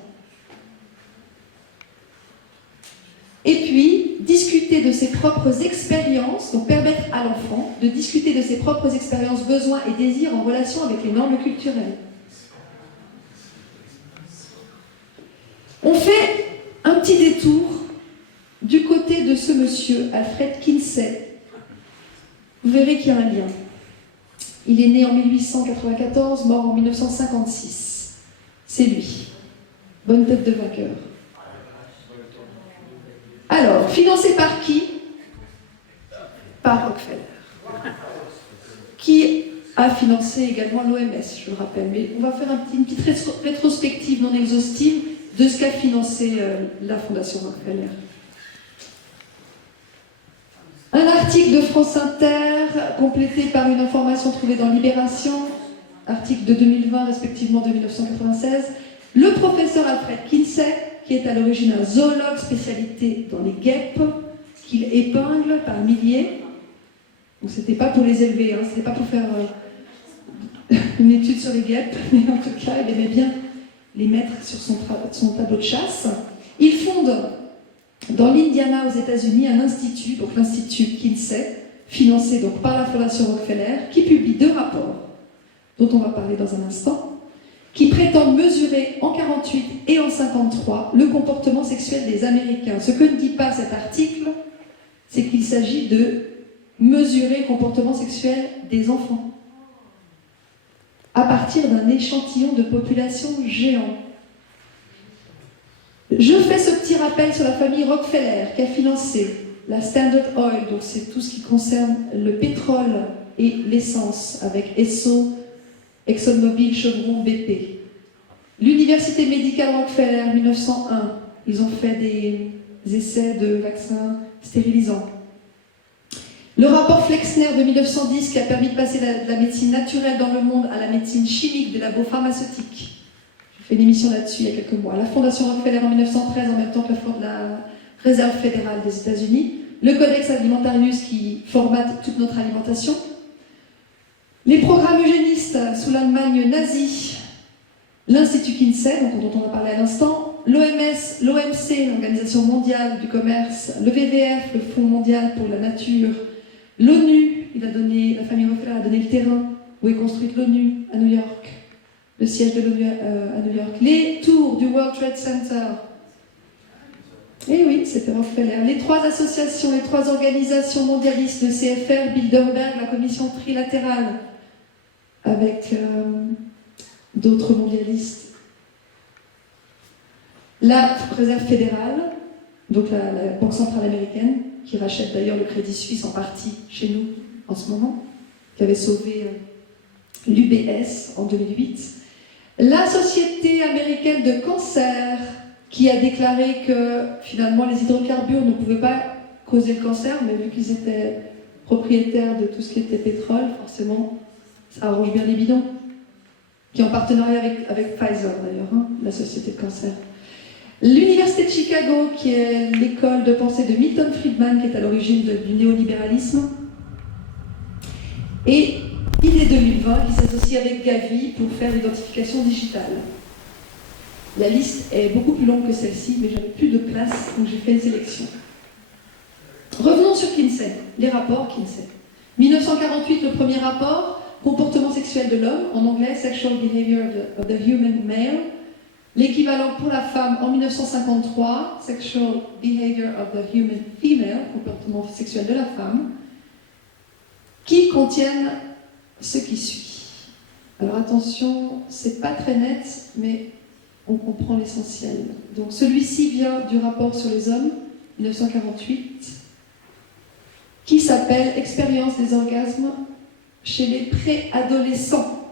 Et puis, discuter de ses propres expériences, donc permettre à l'enfant de discuter de ses propres expériences, besoins et désirs en relation avec les normes culturelles. On fait un petit détour du côté de ce monsieur, Alfred Kinsey. Vous verrez qu'il y a un lien. Il est né en 1894, mort en 1956. C'est lui. Bonne tête de vainqueur. Alors, financé par qui? Par Rockefeller. Qui a financé également l'OMS, je le rappelle. Mais on va faire une petite rétrospective non exhaustive de ce qu'a financé la Fondation Rockefeller. Un article de France Inter, complété par une information trouvée dans Libération, article de 2020, respectivement de 1996. Le professeur Alfred Kinsey, qui est à l'origine un zoologue spécialité dans les guêpes, qu'il épingle par milliers. Donc c'était pas pour les élever, hein, c'était pas pour faire une étude sur les guêpes, mais en tout cas, il aimait bien les mettre sur son tableau de chasse. Il fonde dans l'Indiana aux États-Unis un institut, donc l'Institut Kinsey, financé donc par la Fondation Rockefeller, qui publie 2 rapports, dont on va parler dans un instant, qui prétendent mesurer en 48 et en 53 le comportement sexuel des Américains. Ce que ne dit pas cet article, c'est qu'il s'agit de mesurer le comportement sexuel des enfants à partir d'un échantillon de population géant. Je fais ce petit rappel sur la famille Rockefeller qui a financé la Standard Oil, donc c'est tout ce qui concerne le pétrole et l'essence avec Esso, ExxonMobil, Chevron, BP. L'Université médicale Rockefeller, 1901, ils ont fait des essais de vaccins stérilisants. Le rapport Flexner de 1910 qui a permis de passer de la médecine naturelle dans le monde à la médecine chimique des labos pharmaceutiques. J'ai fait une émission là-dessus il y a quelques mois. La Fondation Rockefeller en 1913, en même temps que la Réserve fédérale des États-Unis. Le Codex Alimentarius qui formate toute notre alimentation. Les programmes eugénistes sous l'Allemagne nazie, l'Institut Kinsey, dont on a parlé à l'instant, l'OMS, l'OMC, l'Organisation mondiale du commerce, le WWF, le Fonds mondial pour la nature, l'ONU, la famille Rockefeller a donné le terrain où est construite l'ONU à New York, le siège de l'ONU à New York, les tours du World Trade Center. Eh oui, c'était Rockefeller. Les 3 associations, les 3 organisations mondialistes, le CFR, Bilderberg, la commission trilatérale, avec d'autres mondialistes. La Réserve fédérale, donc la Banque centrale américaine, qui rachète d'ailleurs le Crédit Suisse en partie chez nous en ce moment, qui avait sauvé l'UBS en 2008. La Société américaine de cancer, qui a déclaré que finalement les hydrocarbures ne pouvaient pas causer le cancer, mais vu qu'ils étaient propriétaires de tout ce qui était pétrole, forcément, ça arrange bien les bidons. Qui est en partenariat avec Pfizer d'ailleurs, hein, la société de cancer. L'Université de Chicago, qui est l'école de pensée de Milton Friedman, qui est à l'origine du néolibéralisme. Et IDE 2020, qui s'associe avec Gavi pour faire l'identification digitale. La liste est beaucoup plus longue que celle-ci, mais j'avais plus de place, donc j'ai fait une sélection. Revenons sur Kinsey, les rapports Kinsey. 1948, le premier rapport, comportement sexuel de l'homme, en anglais, Sexual Behavior of the Human Male. L'équivalent pour la femme en 1953, Sexual Behavior of the Human Female, comportement sexuel de la femme, qui contiennent ce qui suit. Alors attention, c'est pas très net, mais on comprend l'essentiel. Donc celui-ci vient du rapport sur les hommes, 1948, qui s'appelle Expérience des orgasmes chez les préadolescents.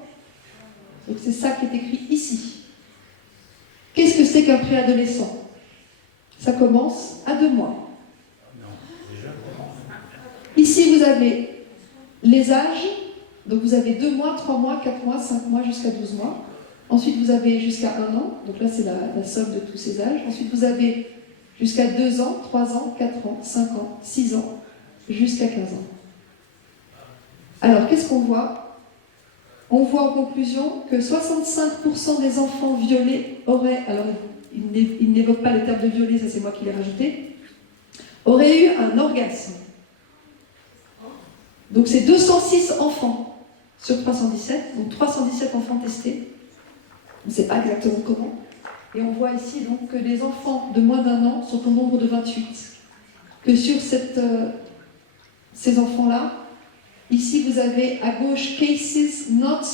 Donc c'est ça qui est écrit ici. Qu'est-ce que c'est qu'un préadolescent? Ça commence à 2 mois. Ici vous avez les âges Donc vous avez 2 mois, 3 mois, 4 mois, 5 mois, jusqu'à 12 mois. Ensuite, vous avez jusqu'à 1 an. Donc là, c'est la somme de tous ces âges. Ensuite, vous avez jusqu'à 2 ans, 3 ans, 4 ans, 5 ans, 6 ans, jusqu'à 15 ans. Alors, qu'est-ce qu'on voit? On voit en conclusion que 65% des enfants violés auraient, alors il n'évoque pas le terme de violé, ça c'est moi qui l'ai rajouté, auraient eu un orgasme. Donc c'est 206 enfants sur 317, donc 317 enfants testés. On ne sait pas exactement comment. Et on voit ici donc que les enfants de moins d'1 an sont au nombre de 28. Que sur ces enfants-là, ici vous avez à gauche cases not,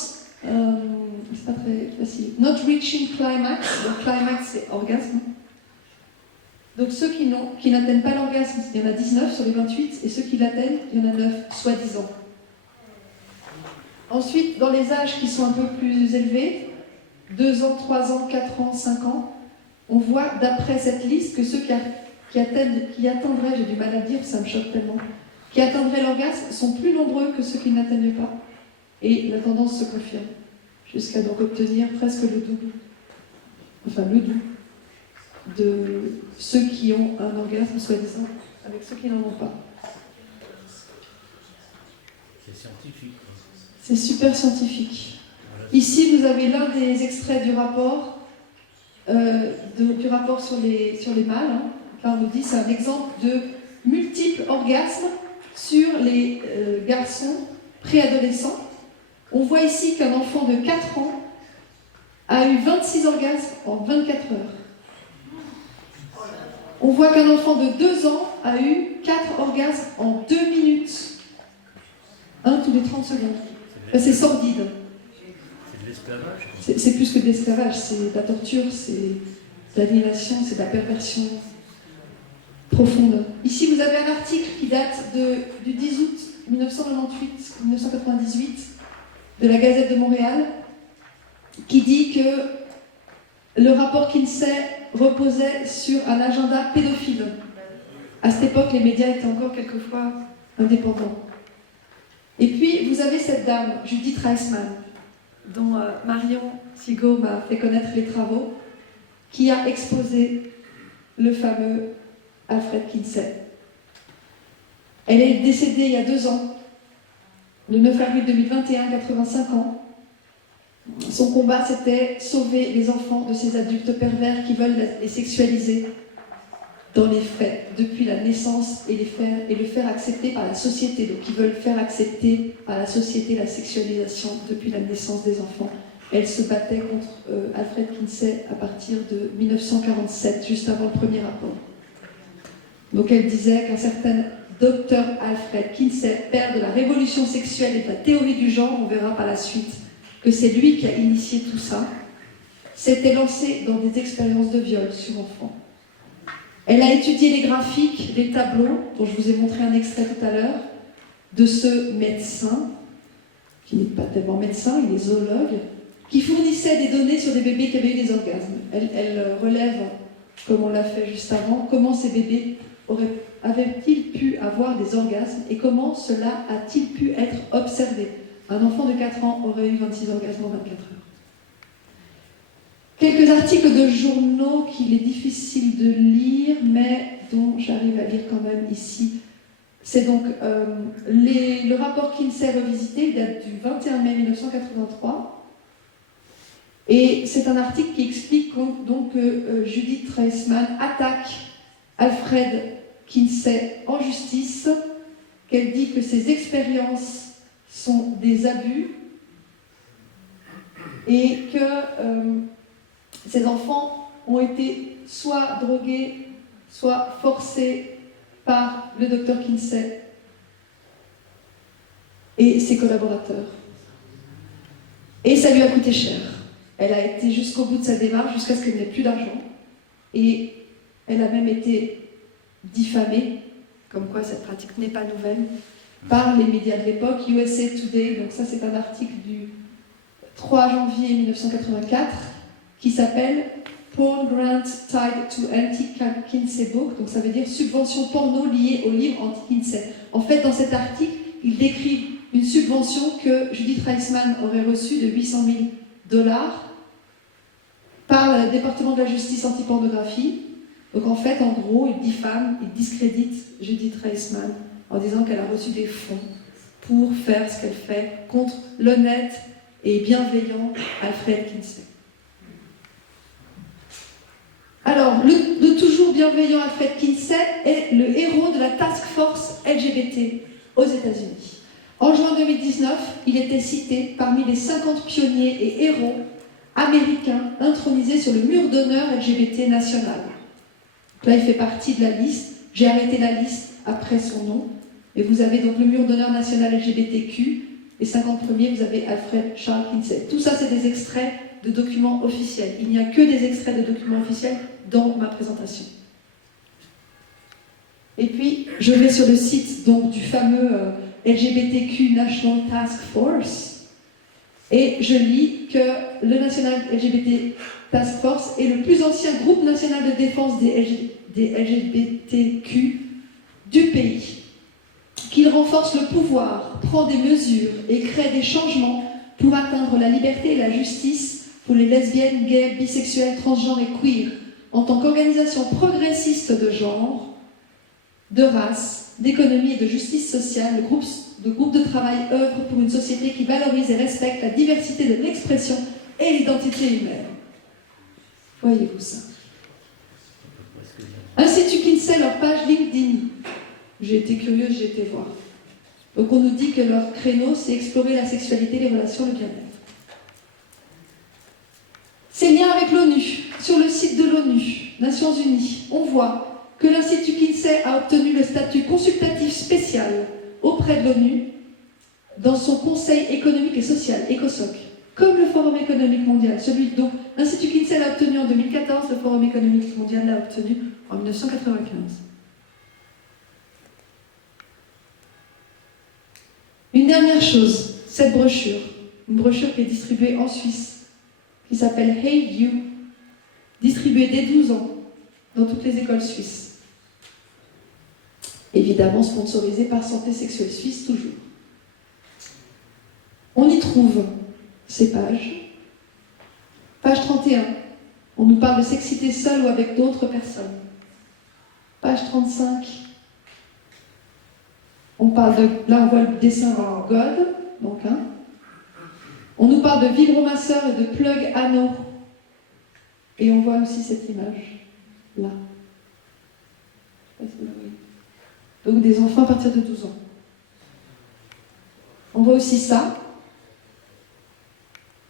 c'est pas très facile, not reaching climax. Donc climax c'est orgasme. Donc ceux qui n'atteignent pas l'orgasme, il y en a 19 sur les 28, et ceux qui l'atteignent, il y en a 9, soi-disant. Ensuite, dans les âges qui sont un peu plus élevés, 2 ans, 3 ans, 4 ans, 5 ans, on voit d'après cette liste que ceux qui atteindraient, j'ai du mal à dire, ça me choque tellement, qui atteindraient l'orgasme sont plus nombreux que ceux qui n'atteignent pas. Et la tendance se confirme, jusqu'à donc obtenir presque le double, enfin le double, de ceux qui ont un orgasme, soi-disant, avec ceux qui n'en ont pas. C'est scientifique. C'est super scientifique. Ici, vous avez l'un des extraits du rapport, sur les mâles. Hein. Là, on nous dit c'est un exemple de multiples orgasmes sur les garçons préadolescents. On voit ici qu'un enfant de 4 ans a eu 26 orgasmes en 24 heures. On voit qu'un enfant de 2 ans a eu 4 orgasmes en 2 minutes. Un tous les 30 secondes. C'est sordide. C'est de l'esclavage. C'est plus que de l'esclavage, c'est de la torture, c'est de l'aliénation, c'est de la perversion profonde. Ici, vous avez un article qui date du 10 août 1998 de la Gazette de Montréal qui dit que le rapport Kinsey reposait sur un agenda pédophile. À cette époque, les médias étaient encore quelquefois indépendants. Et puis, vous avez cette dame, Judith Reisman, dont Marion Sigaud m'a fait connaître les travaux, qui a exposé le fameux Alfred Kinsey. Elle est décédée il y a 2 ans, le 9 avril 2021, 85 ans. Son combat, c'était sauver les enfants de ces adultes pervers qui veulent les sexualiser dans les faits, depuis la naissance, et le faire accepter par la société. Donc, ils veulent faire accepter par la société la sexualisation depuis la naissance des enfants. Elle se battait contre Alfred Kinsey à partir de 1947, juste avant le premier rapport. Donc, elle disait qu'un certain docteur Alfred Kinsey, père de la révolution sexuelle et de la théorie du genre, on verra par la suite que c'est lui qui a initié tout ça, s'était lancé dans des expériences de viol sur enfants. Elle a étudié les graphiques, les tableaux, dont je vous ai montré un extrait tout à l'heure, de ce médecin, qui n'est pas tellement médecin, il est zoologue, qui fournissait des données sur des bébés qui avaient eu des orgasmes. Elle relève, comme on l'a fait juste avant, comment ces bébés avaient-ils pu avoir des orgasmes et comment cela a-t-il pu être observé. Un enfant de 4 ans aurait eu 26 orgasmes en 24 heures. Quelques articles de journaux qu'il est difficile de lire, mais dont j'arrive à lire quand même ici. C'est donc le rapport Kinsey revisité, il date du 21 mai 1983. Et c'est un article qui explique donc que Judith Reisman attaque Alfred Kinsey en justice, qu'elle dit que ses expériences sont des abus et que ces enfants ont été soit drogués, soit forcés par le docteur Kinsey et ses collaborateurs. Et ça lui a coûté cher. Elle a été jusqu'au bout de sa démarche, jusqu'à ce qu'elle n'ait plus d'argent. Et elle a même été diffamée, comme quoi cette pratique n'est pas nouvelle, par les médias de l'époque, USA Today. Donc ça, c'est un article du 3 janvier 1984 qui s'appelle Porn Grant Tied to Anti-Kinsey Book. Donc ça veut dire subvention porno liée au livre anti-Kinsey. En fait, dans cet article, ils décrivent une subvention que Judith Reisman aurait reçue de 800 000 $ par le département de la justice anti-pornographie. Donc en fait, en gros, il diffame, il discrédite Judith Reisman en disant qu'elle a reçu des fonds pour faire ce qu'elle fait contre l'honnête et bienveillant Alfred Kinsey. Alors, le toujours bienveillant Alfred Kinsey est le héros de la Task Force LGBT aux États-Unis. En juin 2019, il était cité parmi les 50 pionniers et héros américains intronisés sur le mur d'honneur LGBT national. Donc là, il fait partie de la liste. J'ai arrêté la liste après son nom. Et vous avez donc le mur d'honneur national LGBTQ. Les 50 premiers, vous avez Alfred Charles Kinsey. Tout ça, c'est des extraits de documents officiels. Il n'y a que des extraits de documents officiels dans ma présentation. Et puis, je vais sur le site donc, du fameux LGBTQ National Task Force et je lis que le National LGBT Task Force est le plus ancien groupe national de défense des LGBTQ du pays, qu'il renforce le pouvoir, prend des mesures et crée des changements pour atteindre la liberté et la justice pour les lesbiennes, gays, bisexuels, transgenres et queer, en tant qu'organisation progressiste de genre, de race, d'économie et de justice sociale. Le groupe de travail œuvre pour une société qui valorise et respecte la diversité de l'expression et l'identité humaine. Voyez-vous ça? Institut Kinsey, leur page LinkedIn. J'ai été curieuse, j'ai été voir. Donc on nous dit que leur créneau, c'est explorer la sexualité, les relations, le bien-être. Ces liens avec l'ONU. Sur le site de l'ONU, Nations Unies, on voit que l'Institut Kinsey a obtenu le statut consultatif spécial auprès de l'ONU dans son Conseil économique et social, ECOSOC, comme le Forum économique mondial. Donc l'Institut Kinsey l'a obtenu en 2014, le Forum économique mondial l'a obtenu en 1995. Une dernière chose, cette brochure, une brochure qui est distribuée en Suisse, qui s'appelle Hey You, distribuée dès 12 ans dans toutes les écoles suisses. Évidemment sponsorisée par Santé Sexuelle Suisse, toujours. On y trouve ces pages. Page 31, on nous parle de sexité seule ou avec d'autres personnes. Page 35, on parle de, là on voit le dessin dans God, donc on nous parle de vibromasseur et de plug anneau. Et on voit aussi cette image, là. Donc des enfants à partir de 12 ans. On voit aussi ça,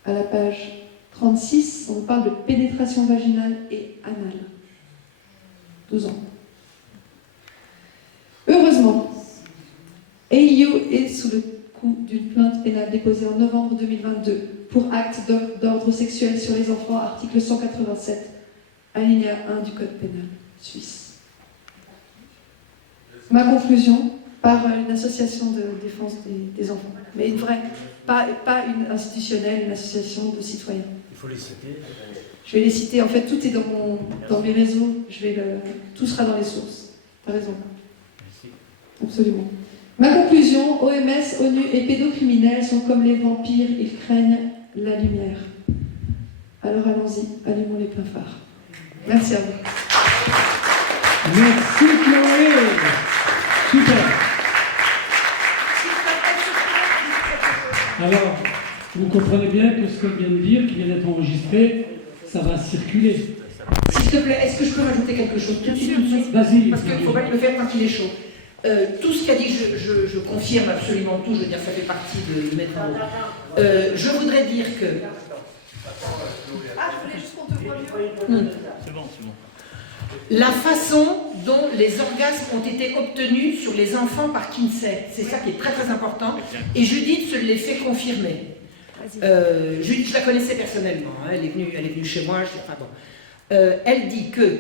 à la page 36, on parle de pénétration vaginale et anale. 12 ans. Heureusement, AU est sous le coup d'une plainte pénale déposée en novembre 2022 pour acte d'ordre sexuel sur les enfants, article 187, alinéa 1 du Code pénal suisse. Ma conclusion, par une association de défense des enfants, mais une vraie, pas une institutionnelle, une association de citoyens. Il faut les citer. Je vais les citer, en fait tout est dans mes réseaux, tout sera dans les sources. T'as raison. Merci. Absolument. Ma conclusion, OMS, ONU et pédocriminels sont comme les vampires, ils craignent la lumière. Alors allons-y, allumons les pleins phares. Merci à vous. Merci Chloé. Super. Alors, vous comprenez bien que ce qu'elle vient de dire, qui vient d'être enregistré, ça va circuler. S'il te plaît, est-ce que je peux rajouter quelque chose tout de suite? Vas-y. Parce qu'il ne faut pas le faire quand il est chaud. Tout ce qu'a dit, je confirme absolument tout, je veux dire, ça fait partie de mettre en mots. Je voudrais dire que... Ah, je voulais juste qu'on te voit mieux. C'est bon. La façon dont les orgasmes ont été obtenus sur les enfants par Kinsey, c'est ça qui est très très important. Et Judith se les fait confirmer. Judith, je la connaissais personnellement, hein, elle est venue chez moi. Elle dit que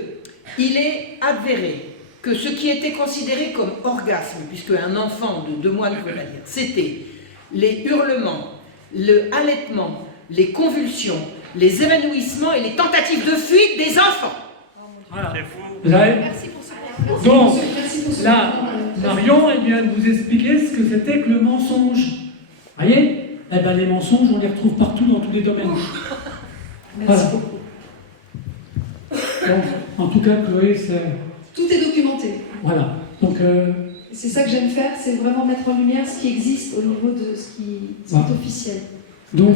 il est avéré que ce qui était considéré comme orgasme, puisque un enfant de 2 mois ne peut pas dire, c'était les hurlements, le halètement, les convulsions, les évanouissements et les tentatives de fuite des enfants. Voilà. Merci pour ça. Donc, là, Marion, elle vient de vous expliquer ce que c'était que le mensonge. Voyez? Eh ben, les mensonges, on les retrouve partout dans tous les domaines. Merci Voilà. beaucoup. Donc, en tout cas, Chloé, c'est... Tout est documenté. Voilà. Donc, C'est ça que j'aime faire, c'est vraiment mettre en lumière ce qui existe au niveau de ce qui est Voilà. officiel. donc,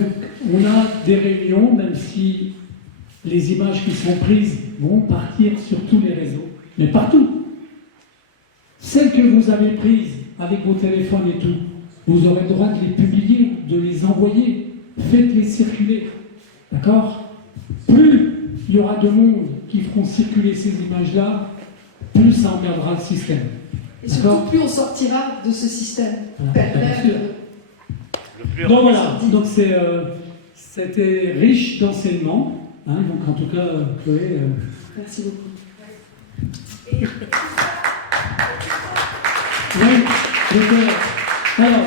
on a des réunions, même si les images qui sont prises vont partir sur tous les réseaux, mais partout. Celles que vous avez prises avec vos téléphones et tout, vous aurez le droit de les publier, de les envoyer. Faites-les circuler. D'accord? Plus il y aura de monde qui feront circuler ces images-là, plus ça emmerdera le système. Et surtout, plus on sortira de ce système Voilà. pervers. Bien sûr. Donc voilà, donc c'était riche d'enseignements. Hein, donc en tout cas, Chloé... Merci beaucoup. Oui, donc, alors,